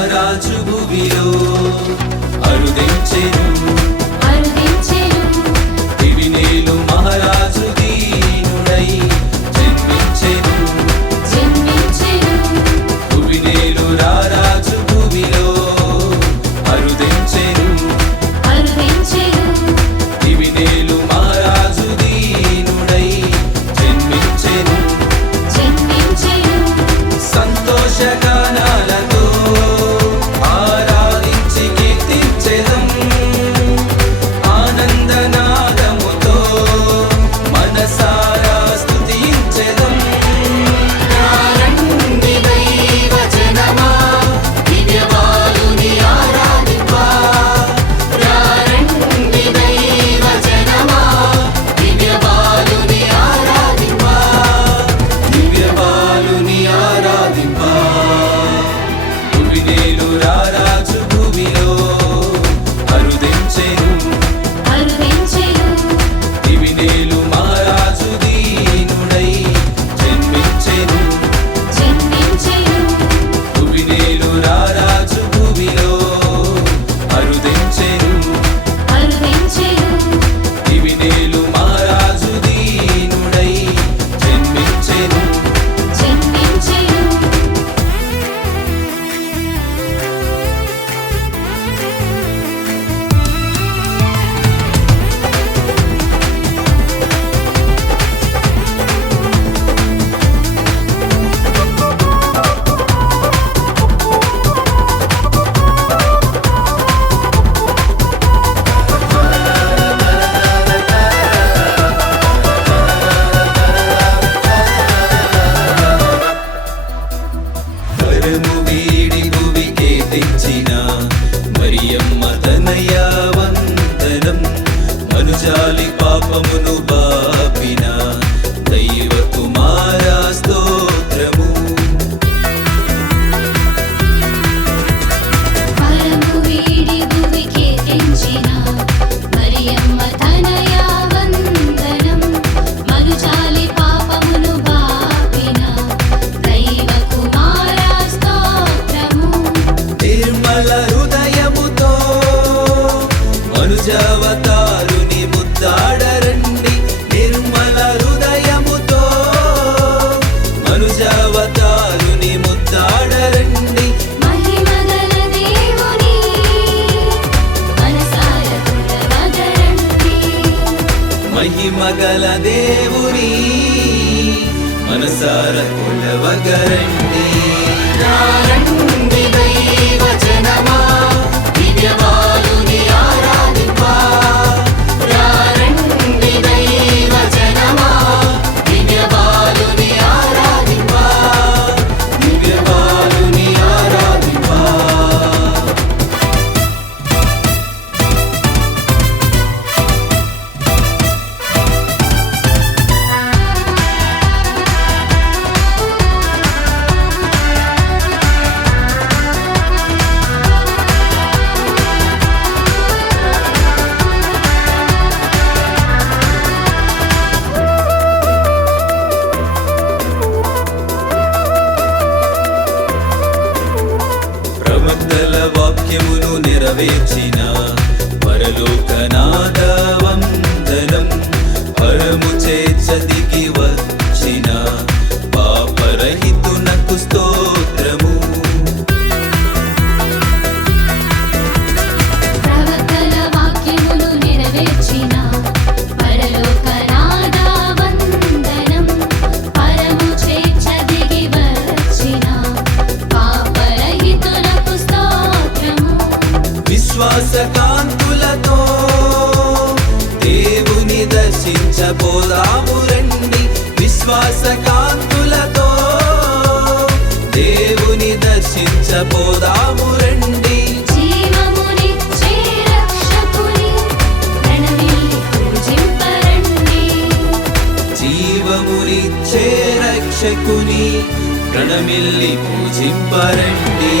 రారాజు భూమిలో అరుదించెను దివినేలు మహారాజు దీనుడై జన్మించెను భువినేలు రారాజు భూమిలో అరుదించెను దివినేలు మహారాజు దీనుడై జన్మించెను సంతోషగానాలతో ఆరాధించి కీర్తించెదం ఆనందనాదముతో మనసారా స్తుతించెదం రండి దైవజనమా దివ్యవాలుని ఆరాధింపా రండి దైవజనమా దివ్యవాలుని ఆరాధింపా దివ్యవాలుని ఆరాధింపా భువినేలు రారాజు భూమిలో అరుదించెను దివినేలు మహారాజు దీనుడై జన్మించెను భువినేలు రారాజు భూమిలో అరుదించెను దివినేలు మహారాజు దీనుడై జన్మించెను పరము వీడి భువికే తెచ్చిన మరియమ్మ తనయ వందనం మనుజాలి పాపమును బాపిన దైవ కుమార స్తోత్రము నిర్మల హృదయముతో మనుజావతారుని ముద్దాడరండి నిర్మల హృదయముతో మనుజావతారుని ముద్దాడరండి మహిమగల దేవుని మనసార కొలవగరండి రండి దైవజనమా దివ్యవాలుని ఆరాధింపా రండి దైవజనమా దివ్యవాలుని ఆరాధింపా దివ్యవాలుని ఆరాధింపా ప్రవక్తల వాక్యమును నెరవేర్చిన పరలోకనాథ వందనం పరము చేర్చదికి వచ్చిన పాపరహితునకు స్తోత్రము విశ్వాసకాంతులతో దేవుని దర్శించబోదాము రండి విశ్వాసకాంతులతో దేవుని దర్శించబోదాము రండి జీవమునిచ్చే రక్షకుని ప్రణమిల్లి పూజింపరండి